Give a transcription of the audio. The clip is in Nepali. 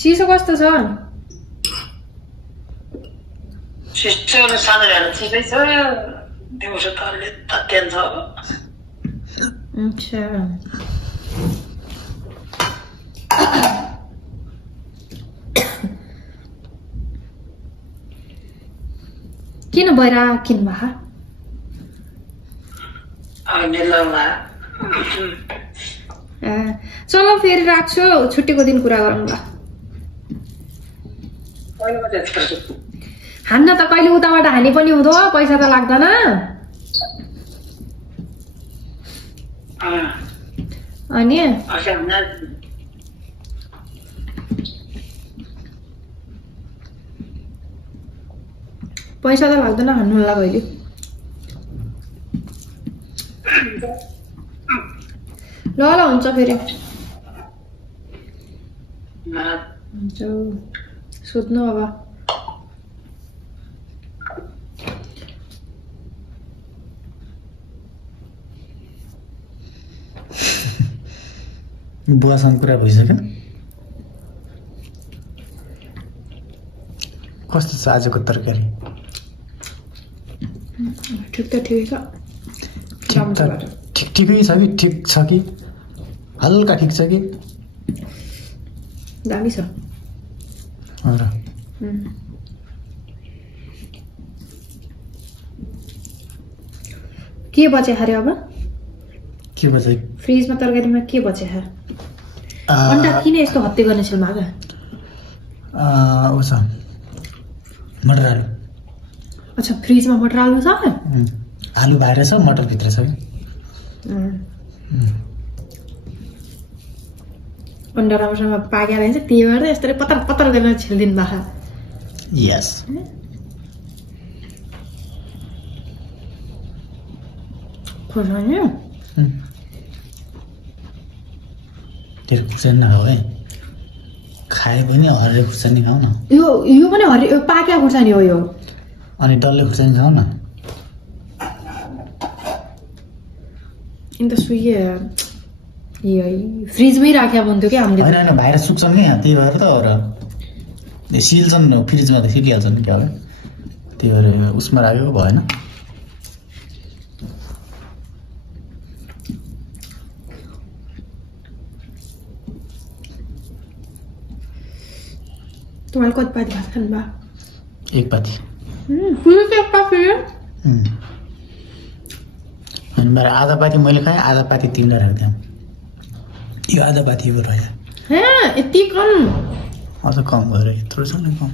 चिसो कस्तो छ? चिसो सानो भएर ठिकै छ। दिउँसो त अलि तात्यान्छ। अच्छा। किन बहिरा किन भा? चलो फेरि राख्छु, छुट्टीको दिन कुरा गरौँ ल। हान्न त कहिले उताबाट हानि पनि हुँदो, पैसा त लाग्दैन। अनि पैसा त लाग्दैन हान्नुलाई कहिले। ल ल हुन्छ फेरि हुन्छ सुत्नु अब। बुवासँग कुरा भइसक्यो? कस्तो छ आजको तरकारी? ठिक त ठिकै छ। ठिकै छ कि ठिक छ कि हल्का ठिक छ कि दामी छ? के बचे अरे अब? के बचे? फ्रिजमा तरकारीमा के बचे? अन्डा किन यस्तो हत्ते गर्ने छ मागा? उसो मटर आलु। अच्छा फ्रिजमा मटर आलु छ? आलु बाहिर छ मटर भित्र छ कि। अन्डा राम्रोसँग पाकेर रहेछ त्यही भएर यस्तरी पतर पतर गरेर छिल्दिनु भएको। यस खुर्सानी तेरो खुर्सानी नखाऊ है। खाए पनि हरियो खुर्सानी खाऊ न। यो पनि हरियो पाकेको खुर्सानी हो यो। अनि डल्ले खुर्सानी खाऊ न। अन्त सुइए फ्रिजमै राख्या भन्थ्यो क्या हामीले। होइन होइन बाहिर सुक्छन् क्या त्यही भएर त। र सिल्छन् फ्रिजमा त सिलिहाल्छन् क्या हो त्यही भएर उसमा राखेको भएन। तुम्हारे कति पाती भात खानु बा? एक पाती। पुरो एक पाती? अनि मेरो आधा पाती मैले खाएँ, आधा पाती तिमीलाई राख्दियौ। यो आधा पाती हो रह्यो। यति कम? अझ कम गरे थोरै छ नि कम।